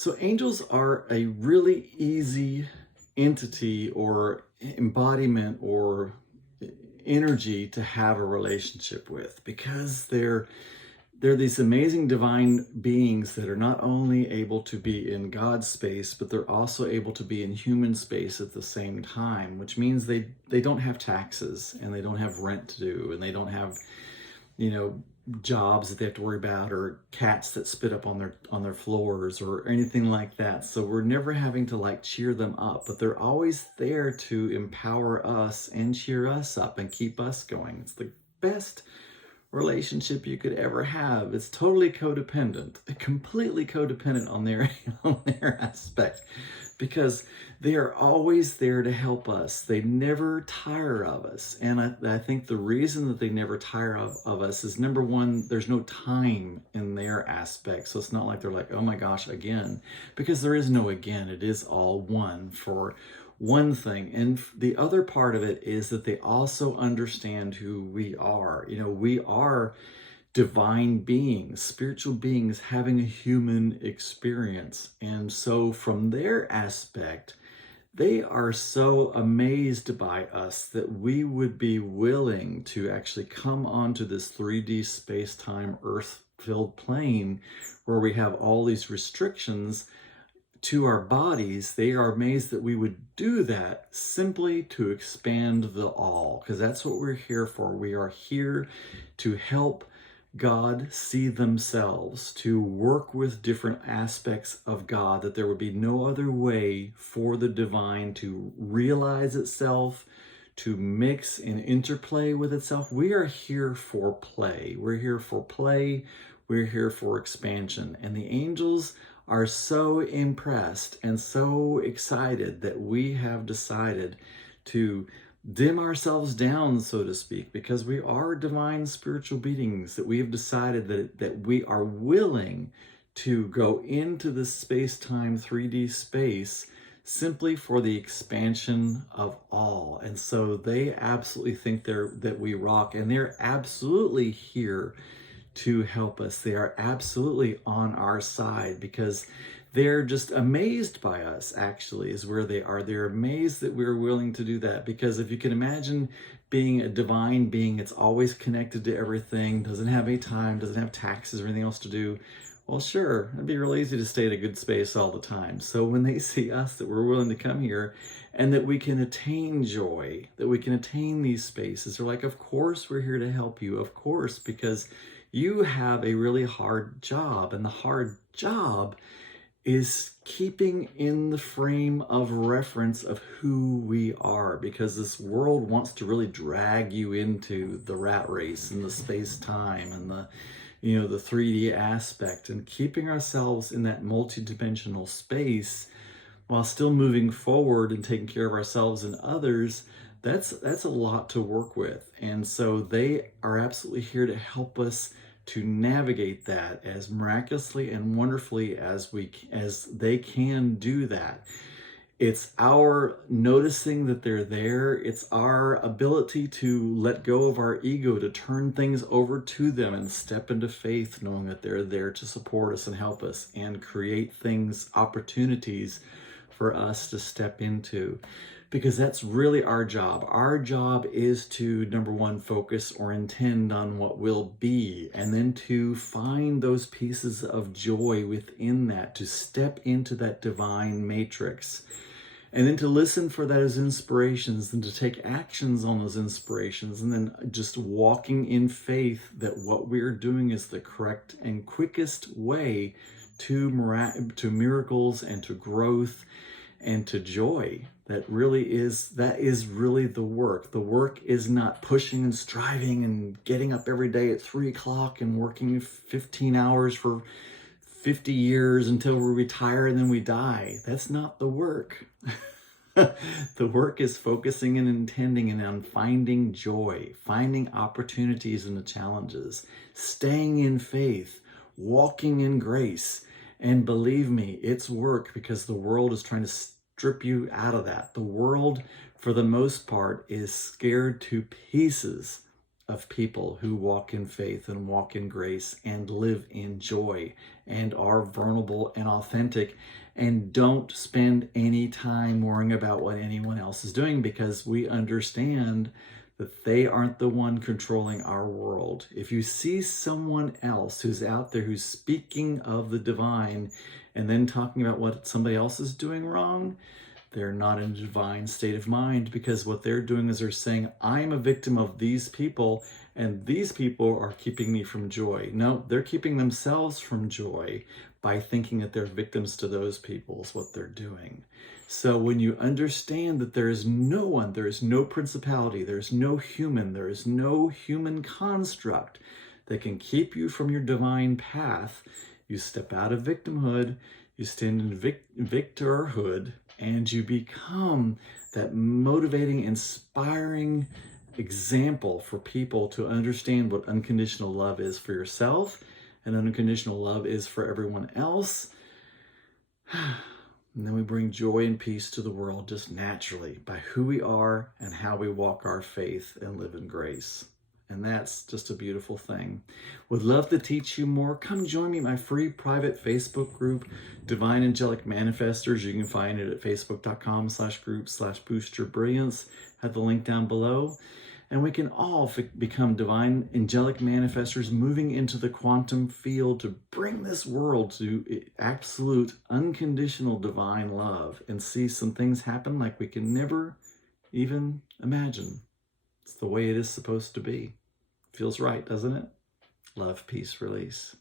So angels are a really easy entity or embodiment or energy to have a relationship with because they're these amazing divine beings that are not only able to be in God's space, but they're also able to be in human space at the same time, which means they don't have taxes and they don't have rent to do and they don't have, you know, jobs that they have to worry about or cats that spit up on their floors or anything like that. So we're never having to like cheer them up, but they're always there to empower us and cheer us up and keep us going. It's the best relationship you could ever have. It's totally codependent, completely codependent on their on their aspect, because they are always there to help us. They never tire of us. And I think the reason that they never tire of us is, number one, there's no time in their aspect. So it's not like they're like, oh my gosh, again, because there is no again. It is all one for one thing. And the other part of it is that they also understand who we are. You know, we are divine beings, spiritual beings having a human experience. And so from their aspect, they are so amazed by us that we would be willing to actually come onto this 3D space-time earth-filled plane where we have all these restrictions to our bodies. They are amazed that we would do that simply to expand the all, because that's what we're here for. We are here to help God see themselves, to work with different aspects of God, that there would be no other way for the divine to realize itself, to mix and interplay with itself. We are here for play. We're here for play. We're here for expansion. And the angels are so impressed and so excited that we have decided to dim ourselves down, so to speak, because we are divine spiritual beings, that we have decided that we are willing to go into this space-time 3D space simply for the expansion of all. And so they absolutely think that we rock, and they're absolutely here to help us. They are absolutely on our side because they're just amazed by us, actually, is where they are. They're amazed that we're willing to do that, because if you can imagine being a divine being that's always connected to everything, doesn't have any time, doesn't have taxes or anything else to do, well, sure, it'd be real easy to stay at a good space all the time. So when they see us, that we're willing to come here and that we can attain joy, that we can attain these spaces, they're like, of course we're here to help you, of course, because you have a really hard job, and the hard job is keeping in the frame of reference of who we are, because this world wants to really drag you into the rat race and the space-time and the, you know, the 3D aspect, and keeping ourselves in that multidimensional space while still moving forward and taking care of ourselves and others. That's a lot to work with. And so they are absolutely here to help us to navigate that as miraculously and wonderfully as they can do that. It's our noticing that they're there. It's our ability to let go of our ego, to turn things over to them and step into faith, knowing that they're there to support us and help us and create things, opportunities for us to step into. Because that's really our job. Our job is to, number one, focus or intend on what will be, and then to find those pieces of joy within that, to step into that divine matrix, and then to listen for those inspirations and to take actions on those inspirations, and then just walking in faith that what we're doing is the correct and quickest way to miracles and to growth and to joy. That is really the work. The work is not pushing and striving and getting up every day at 3 o'clock and working 15 hours for 50 years until we retire and then we die. That's not the work. The work is focusing and intending and on finding joy, finding opportunities in the challenges, staying in faith, walking in grace. And believe me, it's work, because the world is trying to strip you out of that. The world, for the most part, is scared to pieces of people who walk in faith and walk in grace and live in joy and are vulnerable and authentic and don't spend any time worrying about what anyone else is doing, because we understand that they aren't the one controlling our world. If you see someone else who's out there who's speaking of the divine and then talking about what somebody else is doing wrong, they're not in a divine state of mind, because what they're doing is they're saying, I'm a victim of these people and these people are keeping me from joy. No, they're keeping themselves from joy by thinking that they're victims to those people is what they're doing. So when you understand that there is no one, there is no principality, there is no human, there is no human construct that can keep you from your divine path, you step out of victimhood, you stand in victorhood, and you become that motivating, inspiring example for people to understand what unconditional love is for yourself and unconditional love is for everyone else. And then we bring joy and peace to the world just naturally by who we are and how we walk our faith and live in grace. And that's just a beautiful thing. Would love to teach you more. Come join me in my free private Facebook group, Divine Angelic Manifestors. You can find it at facebook.com/group/boostyourbrilliance. Have the link down below. And we can all become divine angelic manifestors, moving into the quantum field to bring this world to absolute unconditional divine love and see some things happen like we can never even imagine. It's the way it is supposed to be. Feels right, doesn't it? Love, peace, release.